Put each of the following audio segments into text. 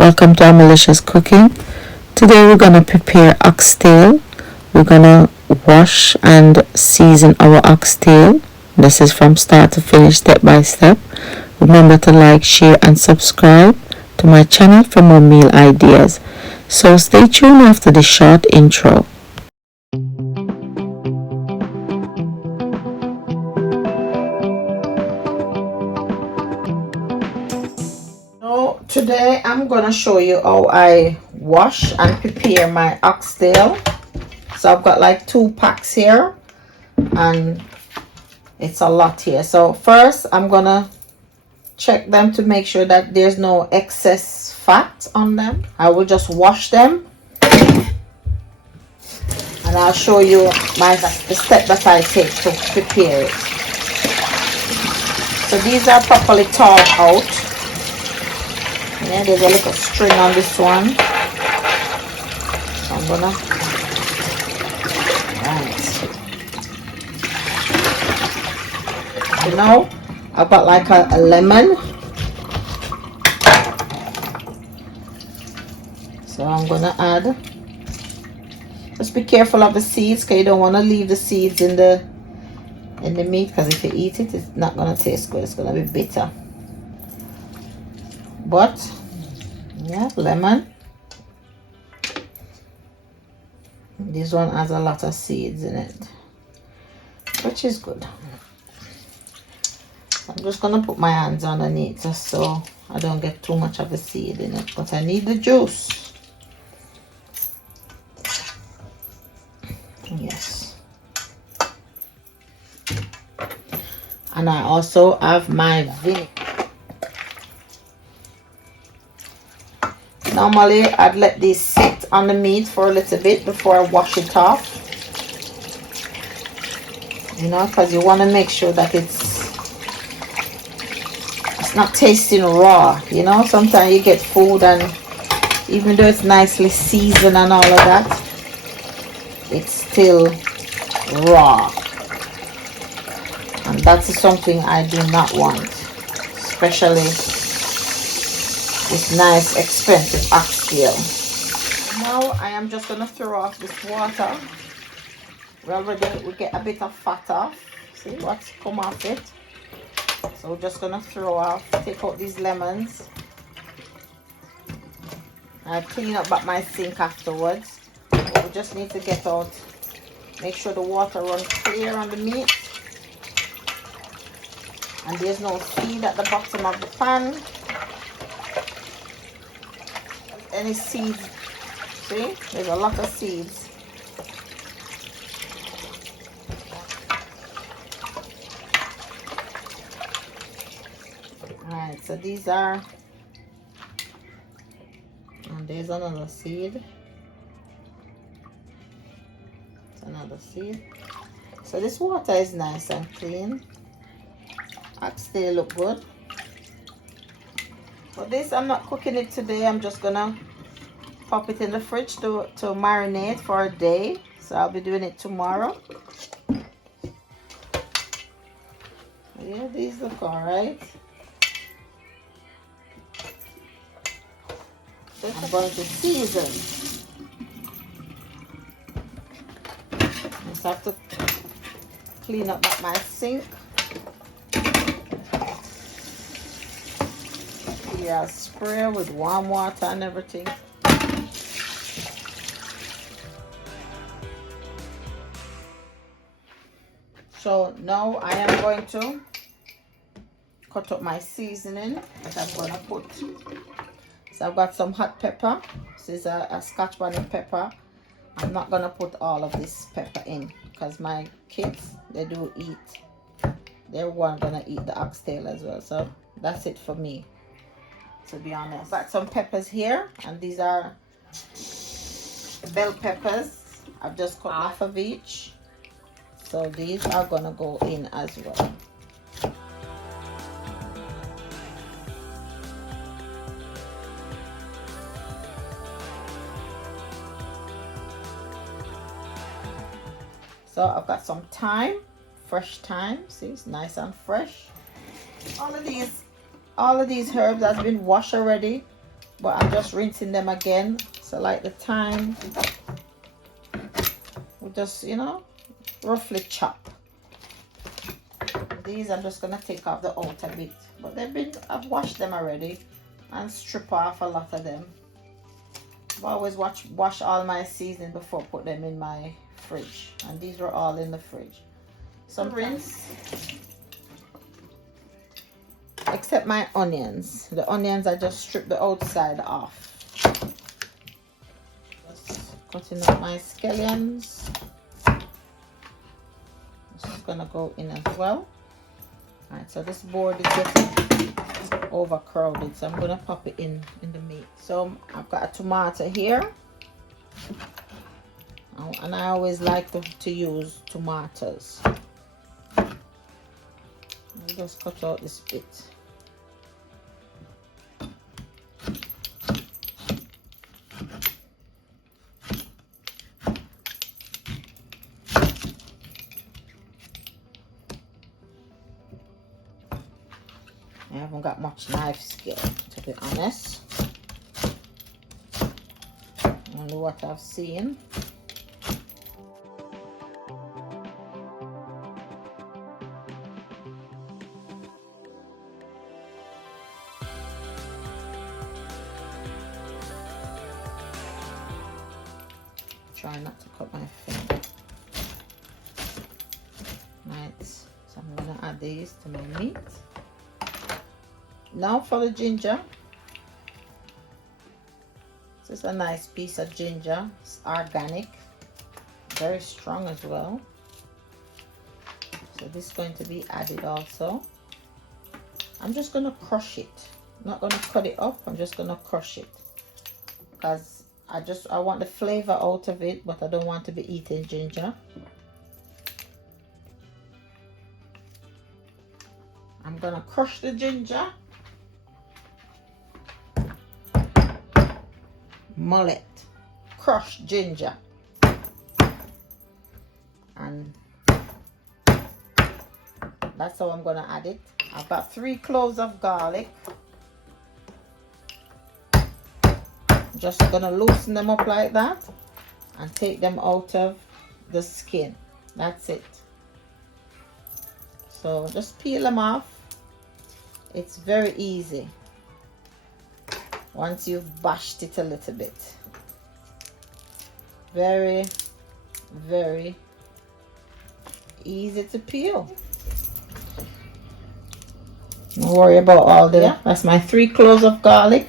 Welcome to Amelicious Cooking. Today we're going to prepare oxtail. We're going to wash and season our oxtail. This is from start to finish, step by step. Remember to like, share and subscribe to my channel for more meal ideas. So stay tuned after the short intro. Today I'm gonna show you how I wash and prepare my oxtail. So I've got like 2 packs here and it's a lot here. So first I'm gonna check them to make sure that there's no excess fat on them. I will just wash them and I'll show you the step that I take to prepare it. So these are properly thawed out. Yeah, there's a little string on this one. So I'm gonna So now I've got like a lemon. So I'm gonna add. Just be careful of the seeds, because you don't want to leave the seeds in the meat, because if you eat it, it's not gonna taste good. It's gonna be bitter. But yeah, lemon. This one has a lot of seeds in it, which is good. I'm just gonna put my hands underneath just so I don't get too much of the seed in it, but I need the juice. Yes. And I also have my vinegar. Normally I'd let this sit on the meat for a little bit before I wash it off, you know, because you want to make sure that it's not tasting raw. You know, sometimes you get food and even though it's nicely seasoned and all of that, it's still raw, and that's something I do not want, especially this nice expensive oxtail. Now I am just gonna throw off this water. We get a bit of fat off. See what's come off it? So we're just gonna take out these lemons. I clean up back my sink afterwards. We just need to get out, make sure the water runs clear on the meat, and there's no seed at the bottom of the pan. Any seeds, see, there's a lot of seeds. Alright, so these are, and there's another seed. It's another seed. So this water is nice and clean. Oxtail look good. For this, I'm not cooking it today. I'm just gonna pop it in the fridge to marinate for a day. So I'll be doing it tomorrow. Yeah, these look alright. I'm going to season. Just have to clean up my sink. Yeah, spray with warm water and everything. So now I am going to cut up my seasoning that I'm going to put. So I've got some hot pepper. This is a Scotch bonnet pepper. I'm not going to put all of this pepper in because my kids, they do eat. They're going to eat the oxtail as well. So that's it for me, to be honest. I've got some peppers here, and these are bell peppers. I've just cut half of each. So these are going to go in as well. So I've got some thyme, fresh thyme. See, it's nice and fresh. All of these herbs has been washed already. but I'm just rinsing them again. So like the thyme, we just, you know, roughly chop. These I'm just gonna take off the outer bit, but I've washed them already and strip off a lot of them. I always wash all my seasoning before I put them in my fridge, and these were all in the fridge. Some rinse, except my onions. The onions I just strip the outside off. Just cutting up my scallions. This is gonna go in as well. Alright, so this board is getting overcrowded, so I'm gonna pop it in the meat. So I've got a tomato here, and I always like to use tomatoes. I'll just cut out this bit. I haven't got much knife skill, to be honest. Only what I've seen. Try not to cut my finger. Right, so I'm gonna add these to my meat. Now for the ginger. This is a nice piece of ginger. It's organic, very strong as well. So this is going to be added also. I'm just going to crush it. I'm not going to cut it up. I'm just going to crush it because I want the flavor out of it, but I don't want to be eating ginger. I'm going to crush the ginger. Mullet, crushed ginger, and that's how I'm gonna add it. I've got 3 cloves of garlic. Just gonna loosen them up like that and take them out of the skin. That's it. So just peel them off. It's very easy once you've bashed it a little bit. Very, very easy to peel. Don't worry about all the, yeah, that's my 3 cloves of garlic.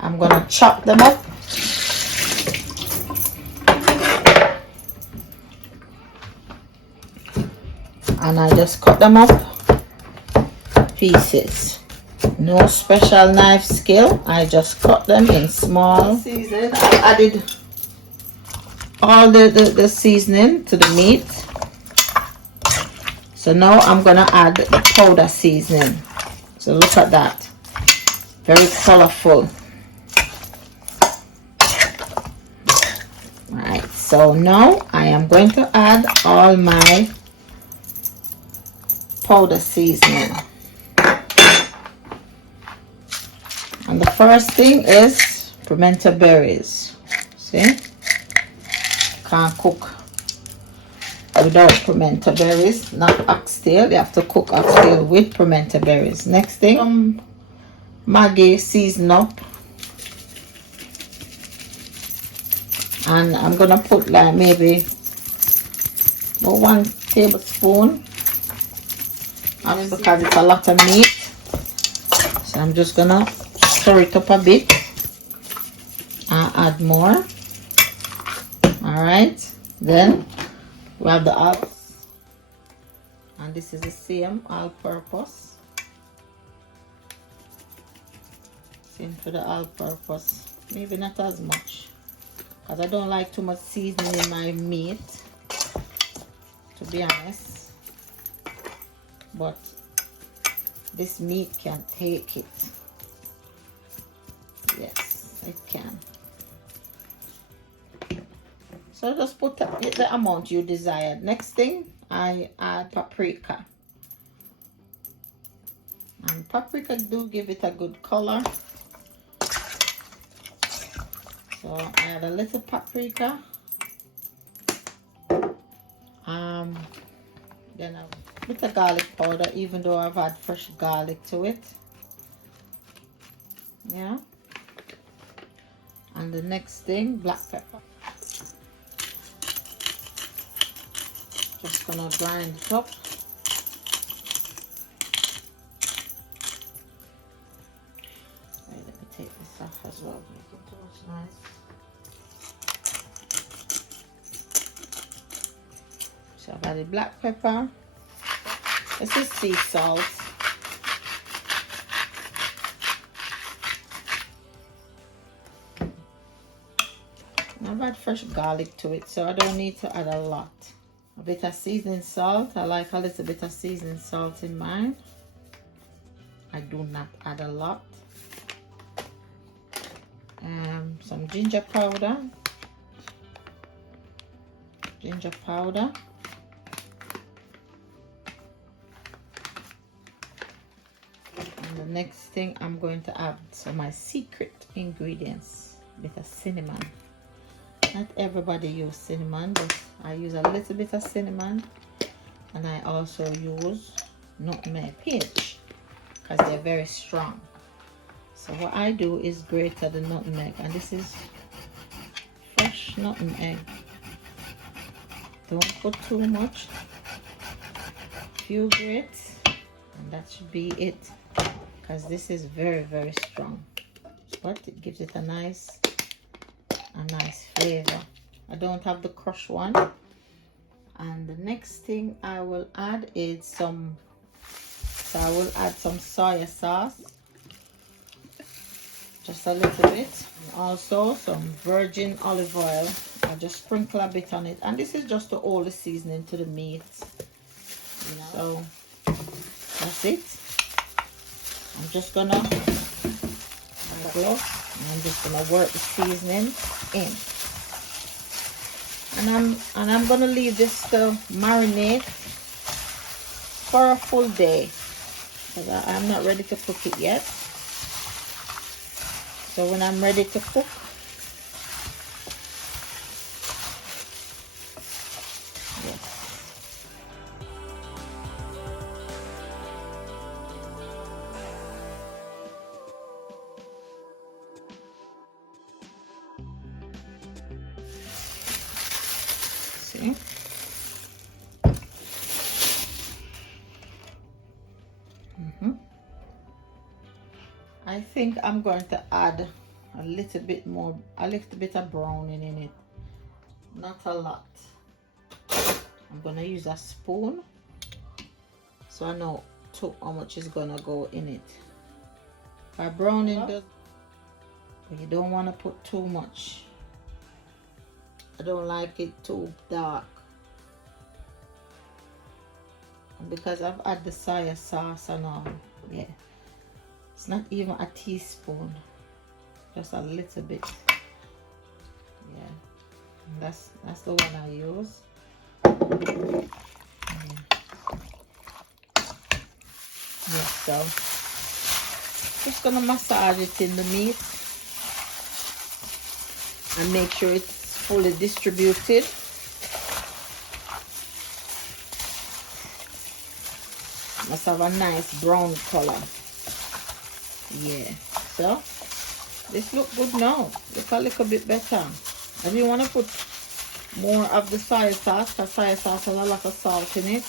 I'm gonna chop them up. And I just cut them up pieces. No special knife skill. I just cut them in small. Season. I added all the seasoning to the meat. So now I'm gonna add the powder seasoning. So look at that. Very colorful. Alright, so now I am going to add all my powder seasoning. And the first thing is pimento berries. See? Can't cook without pimento berries. Not oxtail. You have to cook oxtail with pimento berries. Next thing, Maggi season up. And I'm gonna put like maybe about 1 tablespoon. That's because it's a lot of meat. So I'm just gonna stir it up a bit and add more. Alright, then we have the olives, and this is the same all-purpose. Same for the all-purpose. Maybe not as much because I don't like too much seasoning in my meat, to be honest, but this meat can take it. Yes, it can. So just put the amount you desired. Next thing, I add paprika. And paprika do give it a good color. So I add a little paprika. Then a bit of garlic powder, even though I've had fresh garlic to it. Yeah. And the next thing, black pepper. Just gonna grind it up. Right, let me take this off as well, make it look nice. So I've added black pepper. This is sea salt. I've added fresh garlic to it, so I don't need to add a lot. A bit of seasoning salt. I like a little bit of seasoning salt in mine. I do not add a lot. Some ginger powder. Ginger powder. And the next thing I'm going to add some my secret ingredients, a bit of cinnamon. Not everybody use cinnamon, but I use a little bit of cinnamon, and I also use nutmeg, pinch, because they're very strong. So what I do is grate the nutmeg, and this is fresh nutmeg. Don't put too much. Few grates, and that should be it, because this is very, very strong. But it gives it a nice flavor. I don't have the crushed one. And the next thing I will add is some soya sauce, just a little bit, and also some virgin olive oil. I just sprinkle a bit on it, and this is just to hold the seasoning to the meat, you know. So that's it. I'm just gonna I'm just gonna work the seasoning in, and I'm gonna leave this to marinate for a full day, because I'm not ready to cook it yet. So when I'm ready to cook, see. I think I'm going to add a little bit of browning in it, not a lot. I'm gonna use a spoon, so I know how much is gonna go in it. By browning, but you don't want to put too much. I don't like it too dark, and because I've added the soya sauce and all, yeah, it's not even a teaspoon, just a little bit. Yeah, and that's the one I use. Yeah, so just gonna massage it in the meat and make sure it's fully distributed. Must have a nice brown color. Yeah, so this look good now. Look a little bit better. I didn't want to put more of the soya sauce, because soya sauce has a lot of salt in it.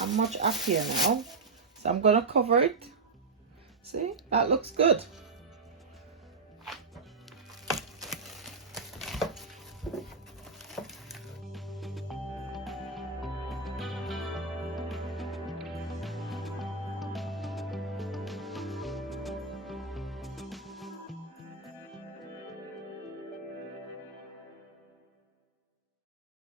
I'm much happier now, so I'm gonna cover it. See, that looks good.